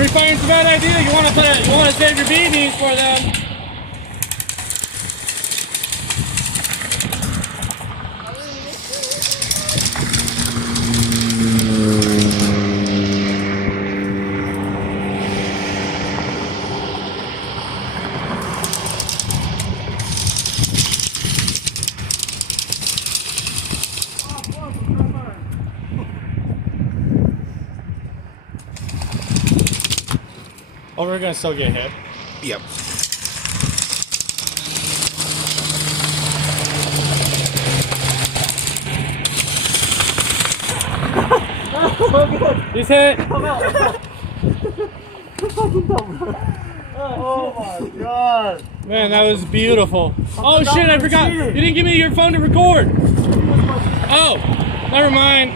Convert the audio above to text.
Pre-firing's a bad idea. You want to save your BBs for them. Oh, we're gonna still get hit. Yep. He's hit. Oh my god. Man, that was beautiful. Oh shit, I forgot. You didn't give me your phone to record. Oh, never mind.